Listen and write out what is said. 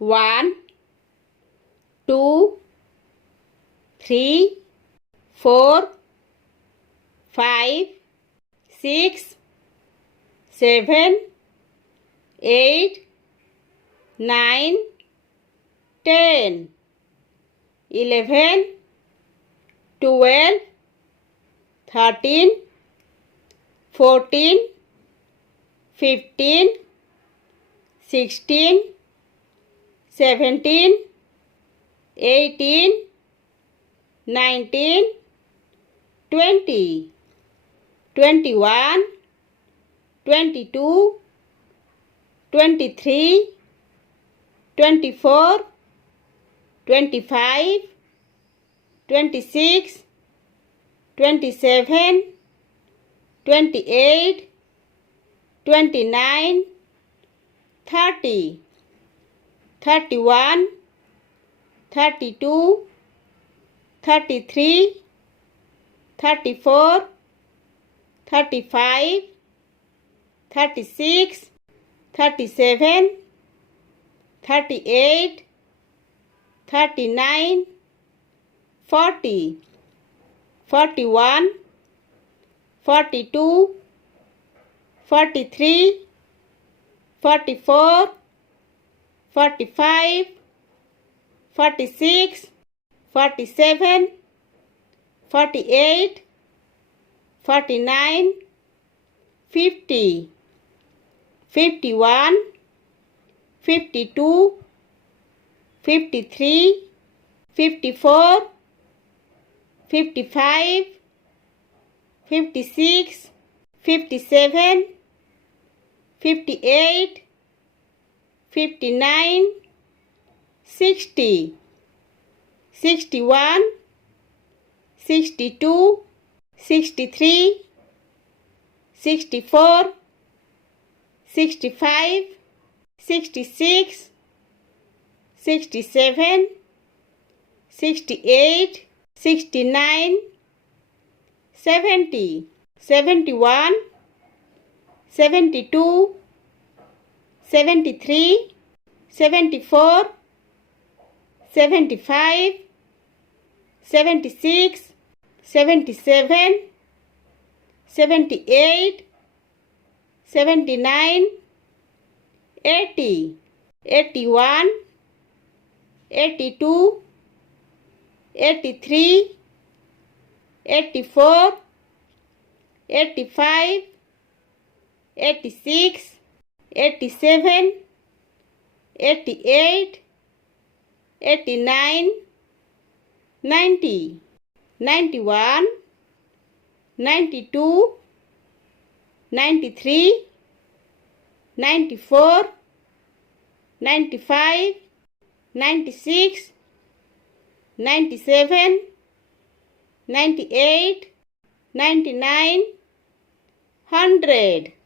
1, 2, 3, 4, 5, 6, 7, 8, 9, 10, 11, 12, 13, 14, 15, 16, 17, 18, 19, 20, 21, 22, 23, 24, 25, 26, 27, 28, 29, 30, 31, 32, 33, 34, 35, 36, 37, 38, 39, 40, 41, 42, 43, 44, 45, 46, 47, 48, 49, 50, 51, 52, 53, 54, 55, 56, 57, 58, 59, 60, 61, 62, 63, 64, 65, 66, 67, 68, 69, 70, 71, 72, 73, 74, 75, 76, 77, 78, 79, 80, 81, 82, 83, 84, 85, 86, 87, 88, 89, 90, 91, 92, 93, 94, 95, 96, 97, 98, 99, 100.